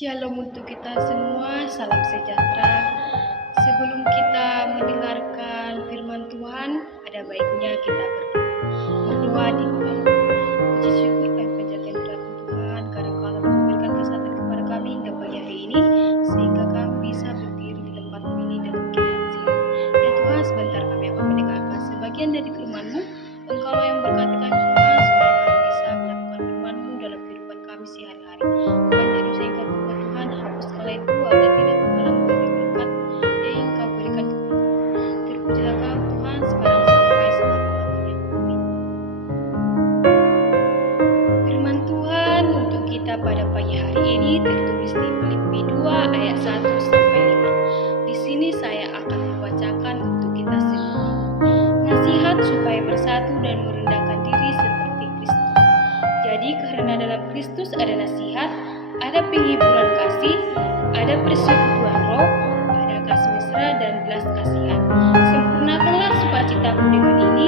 Shalom untuk kita semua, salam sejahtera. Sebelum kita mendengarkan firman Tuhan, ada baiknya kita berdoa di awal. Puji syukur kami panjatkan kehadirat Tuhan karena Kau telah memberikan kesehatan kepada kami hingga pagi hari ini, sehingga kami bisa berdiri di tempat ini dalam keadaan sehat. Ya Tuhan, sebentar kami akan mendengarkan sebagian dari firman-Mu. Engkau yang berkati kami Tuhan, supaya kami bisa melakukan firman-Mu dalam kehidupan kami sehari-hari. Banyak dosa yang kami buat Tuhan, hapus segala itu agar tidak menghalang bagi berkat yang Engkau berikan kepada kami. Terpujilah Kau Tuhan sekarang sampai selama-lamanya. Amin. Firman Tuhan untuk kita pada pagi hari ini tertulis di Filipi 2 ayat 1 sampai 5. Di sini saya akan membacakan untuk kita semua. Nasihat supaya bersatu dan merendahkan diri seperti Kristus. Jadi karena dalam Kristus ada nasihat, ada penghiburan kasih, ada persekutuan roh, ada kasih mesra dan belas kasihan. Sempurnakanlah sukacitamu dengan ini,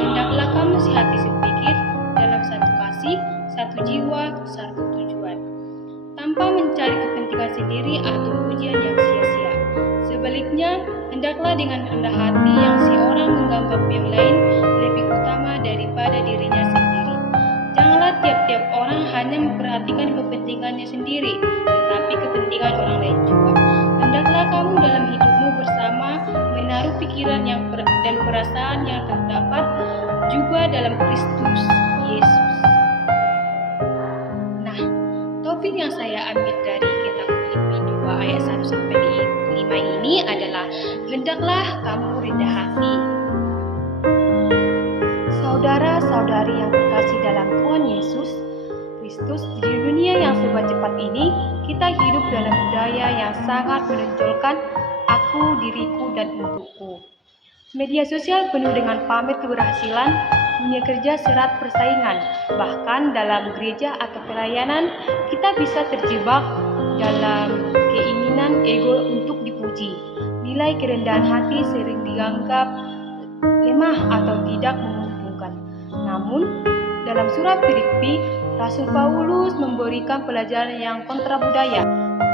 hendaklah kamu sehati sepikir, dalam satu kasih, satu jiwa, satu tujuan. Tanpa mencari kepentingan sendiri atau pujian yang sia-sia. Sebaliknya, hendaklah dengan rendah hati yang si orang menganggap yang lain lebih utama daripada dirinya sendiri. Janganlah tiap-tiap orang hanya memperhatikan kepentingannya sendiri, tetapi kepentingan orang lain juga. Hendaklah kamu dalam hidupmu bersama menaruh pikiran dan perasaan yang terdapat juga dalam Kristus Yesus. Nah, topik yang saya ambil dari kitab Filipi 2 ayat 1 sampai 5 ini adalah hendaklah kamu rendah hati. Saudara-saudari yang terkasih dalam Tuhan Yesus Kristus, di dunia yang serba cepat ini, kita hidup dalam budaya yang sangat menonjolkan aku, diriku, dan untukku. Media sosial penuh dengan pamer keberhasilan, dunia kerja serat persaingan. Bahkan dalam gereja atau pelayanan, kita bisa terjebak dalam keinginan ego untuk dipuji. Nilai kerendahan hati sering dianggap lemah atau tidak menguntungkan. Namun, dalam surat Filipi, Rasul Paulus memberikan pelajaran yang kontra budaya.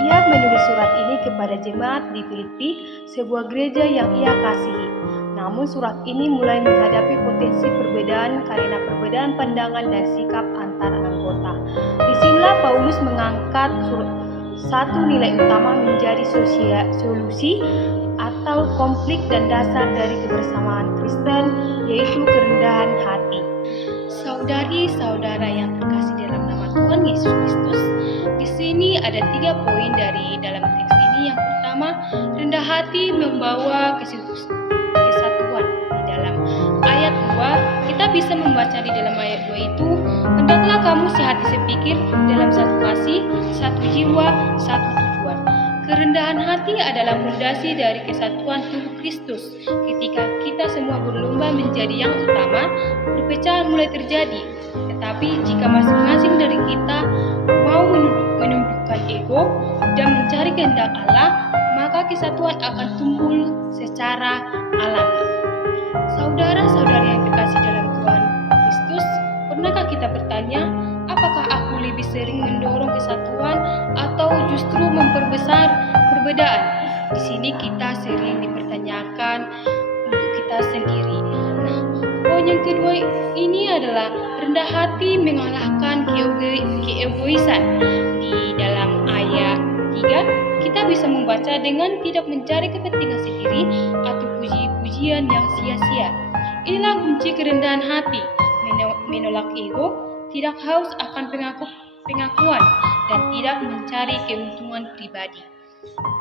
Ia menulis surat ini kepada jemaat di Filipi, sebuah gereja yang ia kasihi. Namun surat ini mulai menghadapi potensi perbedaan karena perbedaan pandangan dan sikap antar anggota. Disinilah Paulus mengangkat satu nilai utama menjadi solusi atau konflik dan dasar dari kebersamaan Kristen, yaitu kerendahan hati. Saudari-saudara yang terkasih dalam nama Tuhan Yesus Kristus, di sini ada 3 poin dari dalam teks ini. Yang pertama, rendah hati membawa kesatuan. Di dalam ayat 2, kita bisa membaca di dalam ayat 2 itu, hendaklah kamu sehati sepikir, dalam satu kasih, satu jiwa, satu tujuan. Kerendahan hati adalah fondasi dari kesatuan tubuh Kristus. Ketika kita semua berlomba menjadi yang utama, perpecahan mulai terjadi. Tetapi jika masing-masing dari kita mau menundukkan ego dan mencari kehendak Allah, maka kesatuan akan tumbuh secara alami. Saudara-saudari yang terkasih dalam Tuhan Kristus, pernahkah kita bertanya, apakah aku lebih sering mendorong kesatuan atau justru memperbesar perbedaan? Di sini kita sering dipertanyakan untuk kita sendiri. Nah, poin yang kedua ini adalah rendah hati mengalahkan keegoisan. Di dalam ayat 3, kita bisa membaca dengan tidak mencari kepentingan sendiri atau puji-pujian yang sia-sia. Inilah kunci kerendahan hati, menolak ego, tidak haus akan pengakuan, dan tidak mencari keuntungan pribadi.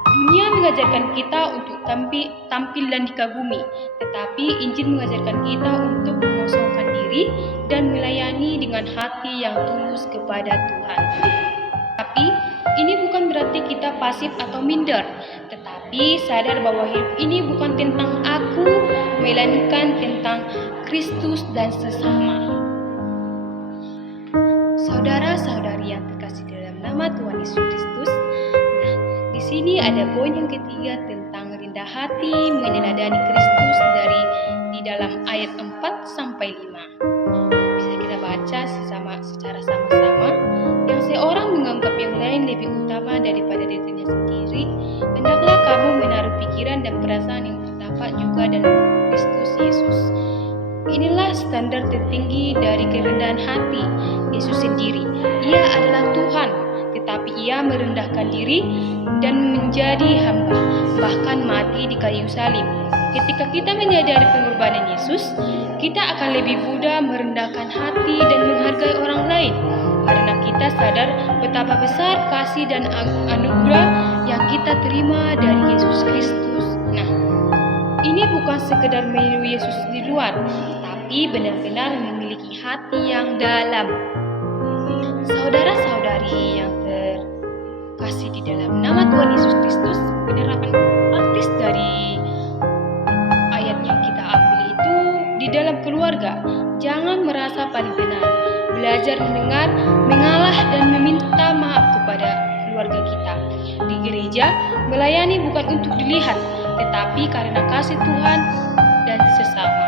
Dunia mengajarkan kita untuk tampil dan dikagumi, tetapi Injil mengajarkan kita untuk mengosongkan diri dan melayani dengan hati yang tulus kepada Tuhan. Tapi ini bukan berarti kita pasif atau minder, tetapi sadar bahwa hidup ini bukan tentang aku, melainkan tentang Kristus dan sesama. Saudara-saudari yang terkasih dalam nama Tuhan Yesus Kristus, nah, di sini ada poin yang ketiga tentang rendah hati meneladani Kristus di dalam ayat 4 sampai 5. Bisa kita baca secara sama-sama. Yang seorang menganggap yang lain lebih utama utama daripada dirinya sendiri, hendaklah kamu menaruh pikiran dan perasaan yang terdapat juga dalam Kristus Yesus. Inilah standar tertinggi dari kerendahan hati Yesus sendiri. Ia adalah Tuhan, tetapi ia merendahkan diri dan menjadi hamba, bahkan mati di kayu salib. Ketika kita menyadari pengorbanan Yesus, kita akan lebih mudah merendahkan hati dan menghargai orang lain, karena kita sadar betapa besar kasih dan anugerah yang kita terima dari Yesus Kristus. Nah, ini bukan sekedar meniru Yesus di luar, tapi benar-benar memiliki hati yang dalam. Saudara-saudari yang terkasih di dalam nama Tuhan Yesus Kristus, penerapan praktis dari ayat yang kita ambil itu di dalam keluarga. Jangan merasa paling benar. Belajar mendengar, mengalah, dan meminta maaf kepada keluarga kita. Di gereja, melayani bukan untuk dilihat, tetapi karena kasih Tuhan dan sesama.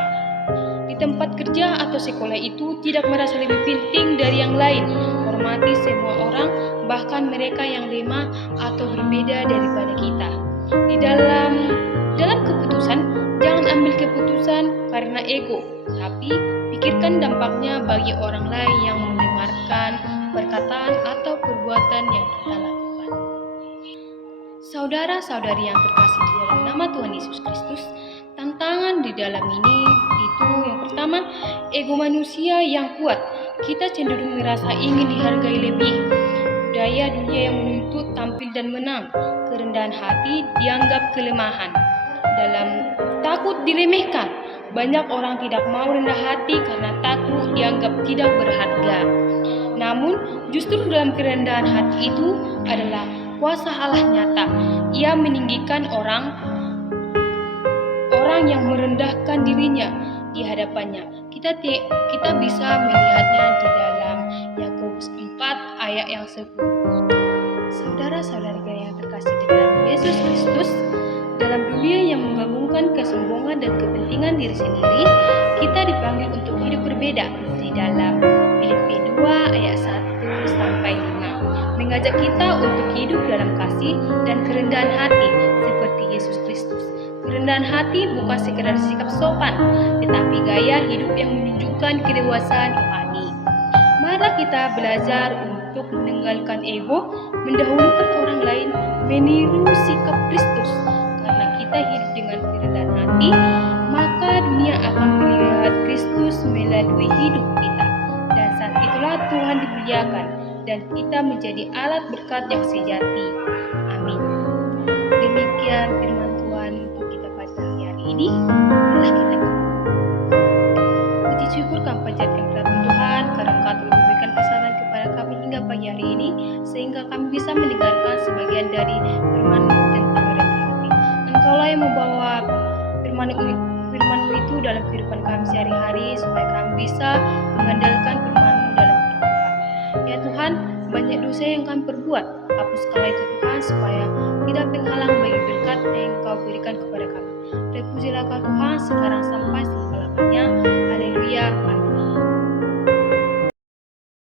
Di tempat kerja atau sekolah itu tidak merasa lebih penting dari yang lain. Hormati semua orang, bahkan mereka yang lemah atau berbeda daripada kita. Di dalam keputusan, jangan ambil keputusan karena ego, tapi pikirkan dampaknya bagi orang lain yang mendengarkan perkataan atau perbuatan yang kita lakukan. Saudara-saudari yang terkasih di dalam nama Tuhan Yesus Kristus, tantangan di dalam ini itu yang pertama, ego manusia yang kuat. Kita cenderung merasa ingin dihargai lebih. Budaya dunia yang menuntut tampil dan menang. Kerendahan hati dianggap kelemahan. Dalam takut diremehkan, banyak orang tidak mau rendah hati karena takut dianggap tidak berharga. Namun, justru dalam kerendahan hati itu adalah kuasa Allah nyata. Ia meninggikan orang yang merendahkan dirinya di hadapannya. Kita bisa melihatnya di dalam Yakobus 4 ayat yang 10. Saudara-saudara yang terkasih di dalam Yesus Kristus, dalam dunia yang menggabungkan kesombongan dan kepentingan diri sendiri, kita dipanggil untuk hidup berbeda. Di dalam Filipi 2 ayat 1 sampai 5, mengajak kita untuk hidup dalam kasih dan kerendahan hati seperti Yesus Kristus. Kerendahan hati bukan sekedar sikap sopan, tetapi gaya hidup yang menunjukkan kedewasaan rohani. Mari kita belajar untuk meninggalkan ego, mendahulukan orang lain, meniru sikap Kristus. Karena kita hidup dengan kerendahan hati, maka dunia akan melihat Kristus melalui hidup kita. Dan saat itulah Tuhan dimuliakan dan kita menjadi alat berkat yang sejati. Amin. Demikian firman Tuhan untuk kita pada hari ini. Marilah kita puji syukur kami panjatkan kepada Tuhan karena Engkau telah memberikan kesehatan kepada kami hingga pagi hari ini, sehingga kami bisa mendengarkan sebagian dari firman tentang rendah hati. Engkaulah yang membawa firman-Mu itu dalam kehidupan kami sehari-hari, supaya kami bisa mengandalkan firman-Mu dalam kehidupan kami. Ya Tuhan, banyak dosa yang kami perbuat, hapuskanlah itu Tuhan, supaya tidak penghalang bagi berkat yang Engkau berikan kepada kami. Terpujilah Kau Tuhan sekarang sampai selama-lamanya. Haleluya. Amin.